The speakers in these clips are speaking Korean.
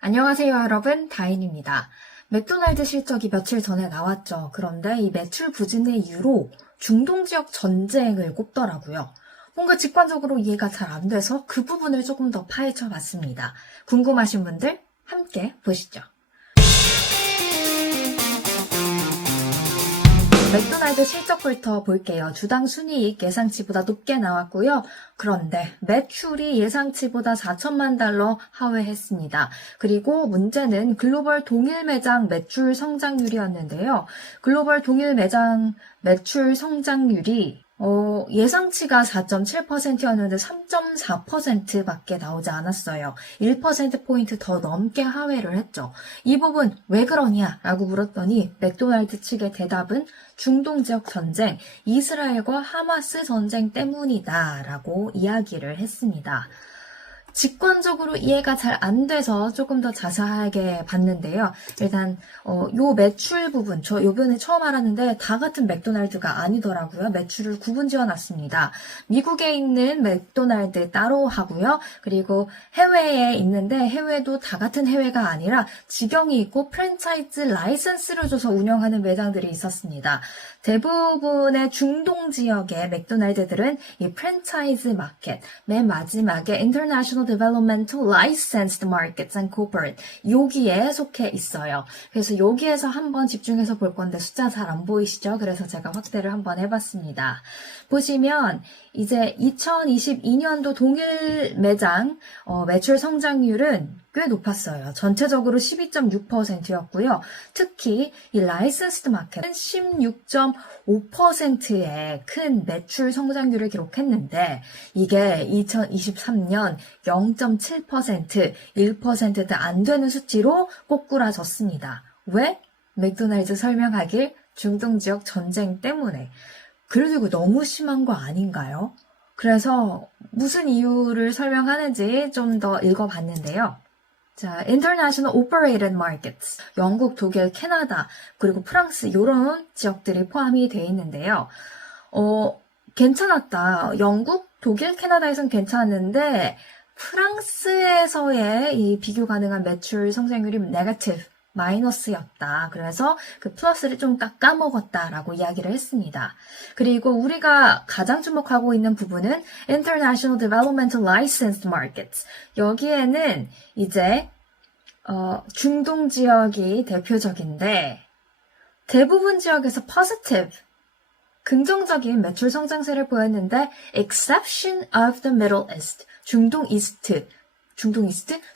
안녕하세요, 여러분. 다인입니다. 맥도날드 실적이 며칠 전에 나왔죠. 그런데 이 매출 부진의 이유로 중동 지역 전쟁을 꼽더라고요. 뭔가 직관적으로 이해가 잘 안 돼서 그 부분을 조금 더 파헤쳐 봤습니다. 궁금하신 분들 함께 보시죠. 맥도날드 실적부터 볼게요. 주당 순이익 예상치보다 높게 나왔고요. 그런데 매출이 예상치보다 4천만 달러 하회했습니다. 그리고 문제는 글로벌 동일 매장 매출 성장률이었는데요. 글로벌 동일 매장 매출 성장률이 예상치가 4.7%였는데 3.4%밖에 나오지 않았어요. 1%포인트 더 넘게 하회를 했죠. 이 부분 왜 그러냐라고 물었더니 맥도날드 측의 대답은 중동 지역 전쟁, 이스라엘과 하마스 전쟁 때문이다라고 이야기를 했습니다. 직관적으로 이해가 잘 안 돼서 조금 더 자세하게 봤는데요. 일단 요 매출 부분, 저 요번에 처음 알았는데 다 같은 맥도날드가 아니더라고요. 매출을 구분 지어놨습니다. 미국에 있는 맥도날드 따로 하고요. 그리고 해외에 있는데 해외도 다 같은 해외가 아니라 직영이 있고 프랜차이즈 라이선스를 줘서 운영하는 매장들이 있었습니다. 대부분의 중동 지역의 맥도날드들은 이 프랜차이즈 마켓, 맨 마지막에 International Developmental Licensed Markets and Corporate 여기에 속해 있어요. 그래서 여기에서 한번 집중해서 볼 건데 숫자 잘 안 보이시죠? 그래서 제가 확대를 한번 해봤습니다. 보시면 이제 2022년도 동일 매장 매출 성장률은 꽤 높았어요. 전체적으로 12.6%였고요. 특히 이 라이선스드 마켓은 16.5%의 큰 매출 성장률을 기록했는데 이게 2023년 0.7%, 1%도 안 되는 수치로 꼬꾸라졌습니다. 왜? 맥도날드 설명하길 중동 지역 전쟁 때문에. 그래도 이거 너무 심한 거 아닌가요? 그래서 무슨 이유를 설명하는지 좀 더 읽어봤는데요. 자, International Operated Markets, 영국, 독일, 캐나다, 그리고 프랑스 이런 지역들이 포함이 되어 있는데요. 괜찮았다. 영국, 독일, 캐나다에선 괜찮았는데 프랑스에서의 이 비교 가능한 매출 성장률이 네거티브, 마이너스였다. 그래서 그 플러스를 좀 까먹었다라고 이야기를 했습니다. 그리고 우리가 가장 주목하고 있는 부분은 International Developmental Licensed Markets. 여기에는 이제 중동 지역이 대표적인데 대부분 지역에서 positive, 긍정적인 매출 성장세를 보였는데 exception of the Middle East,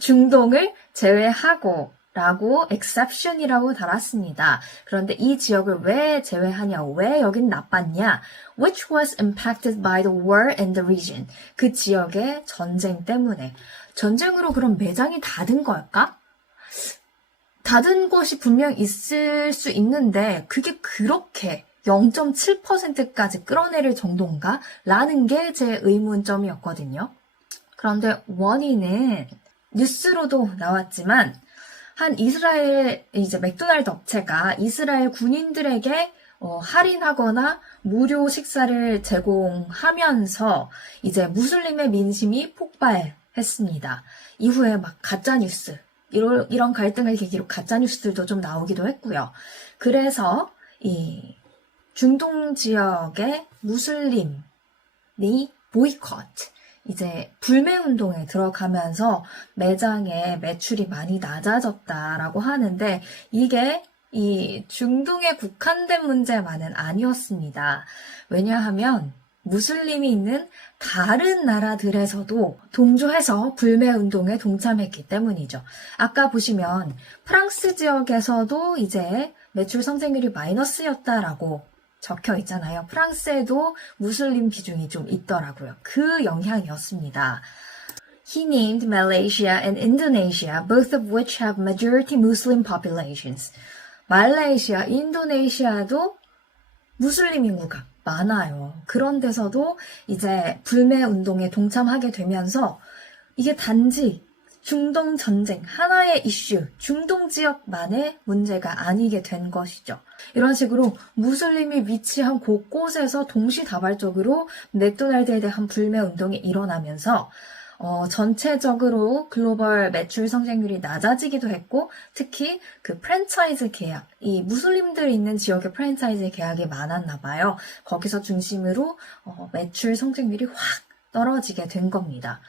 중동을 제외하고 라고 exception이라고 달았습니다. 그런데 이 지역을 왜 제외하냐, 왜 여긴 나빴냐? Which was impacted by the war in the region. 그 지역의 전쟁 때문에. 전쟁으로 그럼 매장이 닫은 걸까? 닫은 곳이 분명 있을 수 있는데 그게 그렇게 0.7%까지 끌어내릴 정도인가? 라는 게 제 의문점이었거든요. 그런데 원인은 뉴스로도 나왔지만 한 이스라엘 이제 맥도날드 업체가 이스라엘 군인들에게 할인하거나 무료 식사를 제공하면서 이제 무슬림의 민심이 폭발했습니다. 이후에 막 가짜뉴스, 이런 갈등을 계기로 가짜뉴스들도 좀 나오기도 했고요. 그래서 이 중동 지역의 무슬림이 보이콧, 이제 불매운동에 들어가면서 매장의 매출이 많이 낮아졌다라고 하는데 이게 이 중동에 국한된 문제만은 아니었습니다. 왜냐하면 무슬림이 있는 다른 나라들에서도 동조해서 불매운동에 동참했기 때문이죠. 아까 보시면 프랑스 지역에서도 이제 매출 성장률이 마이너스였다라고 적혀 있잖아요. 프랑스에도 무슬림 비중이 좀 있더라고요. 그 영향이었습니다. He named Malaysia and Indonesia, both of which have majority Muslim populations. 말레이시아, 인도네시아도 무슬림 인구가 많아요. 그런 데서도 이제 불매 운동에 동참하게 되면서 이게 단지 중동 전쟁, 하나의 이슈, 중동 지역만의 문제가 아니게 된 것이죠. 이런 식으로 무슬림이 위치한 곳곳에서 동시다발적으로 맥도날드에 대한 불매 운동이 일어나면서 전체적으로 글로벌 매출 성장률이 낮아지기도 했고, 특히 그 프랜차이즈 계약, 이 무슬림들 있는 지역의 프랜차이즈 계약이 많았나 봐요. 거기서 중심으로 매출 성장률이 확 떨어지게 된 겁니다.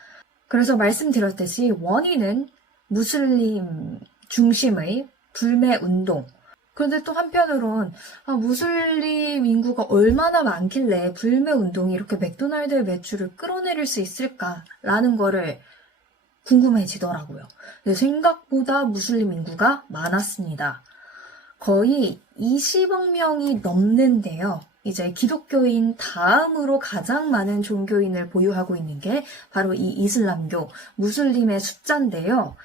그래서 말씀드렸듯이 원인은 무슬림 중심의 불매 운동. 그런데 또 한편으론 무슬림 인구가 얼마나 많길래 불매 운동이 이렇게 맥도날드의 매출을 끌어내릴 수 있을까라는 거를 궁금해지더라고요. 근데 생각보다 무슬림 인구가 많았습니다. 거의 20억 명이 넘는데요. 이제 기독교인 다음으로 가장 많은 종교인을 보유하고 있는 게 바로 이 이슬람교, 무슬림의 숫자인데요.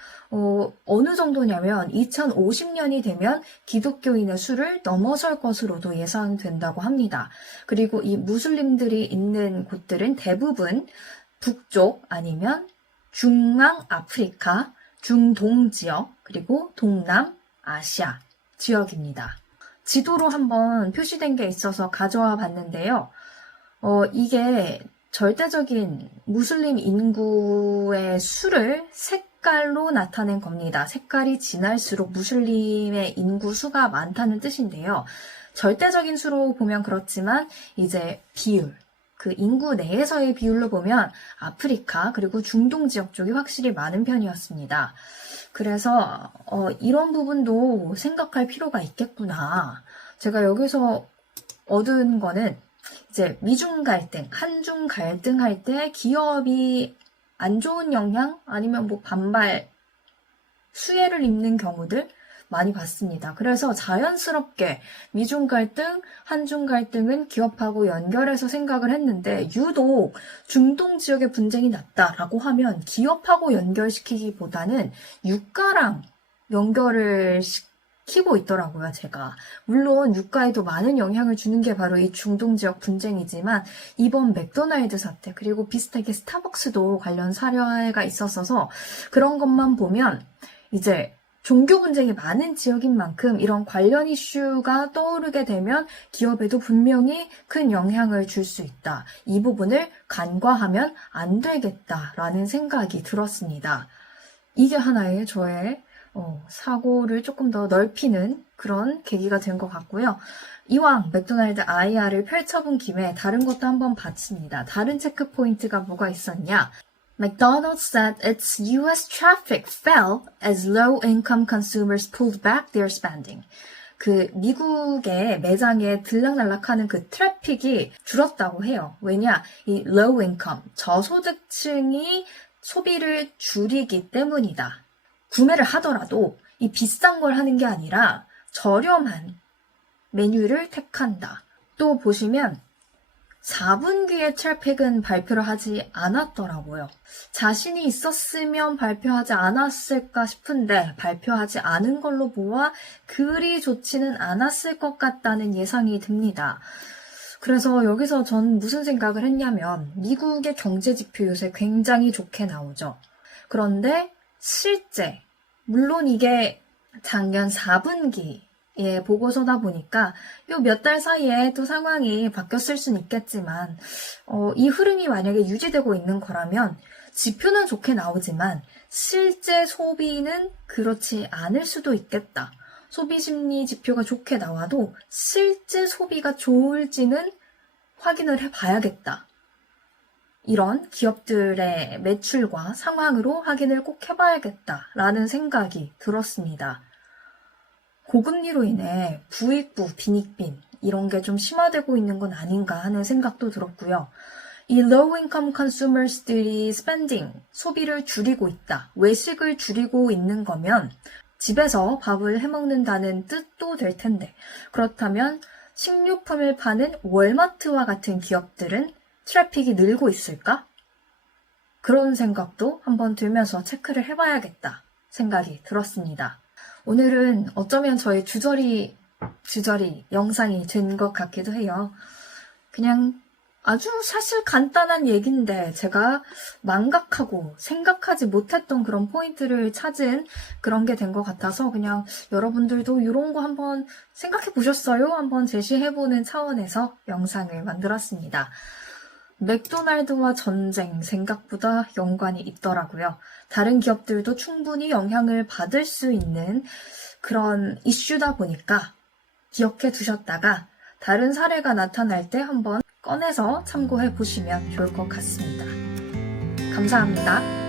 어느 정도냐면 2050년이 되면 기독교인의 수를 넘어설 것으로도 예상된다고 합니다. 그리고 이 무슬림들이 있는 곳들은 대부분 북쪽 아니면 중앙 아프리카, 중동 지역, 그리고 동남 아시아 지역입니다. 지도로 한번 표시된 게 있어서 가져와 봤는데요. 이게 절대적인 무슬림 인구의 수를 색깔로 나타낸 겁니다. 색깔이 진할수록 무슬림의 인구 수가 많다는 뜻인데요. 절대적인 수로 보면 그렇지만 이제 비율, 그 인구 내에서의 비율로 보면 아프리카 그리고 중동 지역 쪽이 확실히 많은 편이었습니다. 그래서 이런 부분도 생각할 필요가 있겠구나. 제가 여기서 얻은 거는 이제 미중 갈등, 한중 갈등 할 때 기업이 안 좋은 영향 아니면 뭐 반발, 수혜를 입는 경우들 많이 봤습니다. 그래서 자연스럽게 미중 갈등, 한중 갈등은 기업하고 연결해서 생각을 했는데 유독 중동 지역의 분쟁이 났다라고 하면 기업하고 연결시키기보다는 유가랑 연결을 시키고 있더라고요, 제가. 물론 유가에도 많은 영향을 주는 게 바로 이 중동 지역 분쟁이지만 이번 맥도날드 사태 그리고 비슷하게 스타벅스도 관련 사례가 있었어서 그런 것만 보면 이제 종교 분쟁이 많은 지역인 만큼 이런 관련 이슈가 떠오르게 되면 기업에도 분명히 큰 영향을 줄 수 있다. 이 부분을 간과하면 안 되겠다라는 생각이 들었습니다. 이게 하나의 저의 사고를 조금 더 넓히는 그런 계기가 된 것 같고요. 이왕 맥도날드 IR을 펼쳐본 김에 다른 것도 한번 봤습니다. 다른 체크 포인트가 뭐가 있었냐? McDonald's said its US traffic fell as low-income consumers pulled back their spending. 그 미국의 매장에 들락날락하는 그 트래픽이 줄었다고 해요. 왜냐? 이 low income, 저소득층이 소비를 줄이기 때문이다. 구매를 하더라도 이 비싼 걸 하는 게 아니라 저렴한 메뉴를 택한다. 또 보시면 4분기의 트래픽은 발표를 하지 않았더라고요. 자신이 있었으면 발표하지 않았을까 싶은데 발표하지 않은 걸로 보아 그리 좋지는 않았을 것 같다는 예상이 듭니다. 그래서 여기서 전 무슨 생각을 했냐면 미국의 경제 지표 요새 굉장히 좋게 나오죠. 그런데 실제 물론 이게 작년 4분기 보고서다 보니까 요 몇 달 사이에 또 상황이 바뀌었을 수는 있겠지만 이 흐름이 만약에 유지되고 있는 거라면 지표는 좋게 나오지만 실제 소비는 그렇지 않을 수도 있겠다. 소비 심리 지표가 좋게 나와도 실제 소비가 좋을지는 확인을 해봐야겠다. 이런 기업들의 매출과 상황으로 확인을 꼭 해봐야겠다라는 생각이 들었습니다. 고금리로 인해 부익부, 빈익빈 이런 게 좀 심화되고 있는 건 아닌가 하는 생각도 들었고요. 이 low-income consumers들이 spending, 소비를 줄이고 있다, 외식을 줄이고 있는 거면 집에서 밥을 해먹는다는 뜻도 될 텐데 그렇다면 식료품을 파는 월마트와 같은 기업들은 트래픽이 늘고 있을까? 그런 생각도 한번 들면서 체크를 해봐야겠다 생각이 들었습니다. 오늘은 어쩌면 저의 주저리 영상이 된 것 같기도 해요. 그냥 아주 사실 간단한 얘기인데 제가 망각하고 생각하지 못했던 그런 포인트를 찾은 그런 게 된 것 같아서 그냥 여러분들도 이런 거 한번 생각해 보셨어요? 한번 제시해보는 차원에서 영상을 만들었습니다. 맥도날드와 전쟁 생각보다 연관이 있더라고요. 다른 기업들도 충분히 영향을 받을 수 있는 그런 이슈다 보니까 기억해 두셨다가 다른 사례가 나타날 때 한번 꺼내서 참고해 보시면 좋을 것 같습니다. 감사합니다.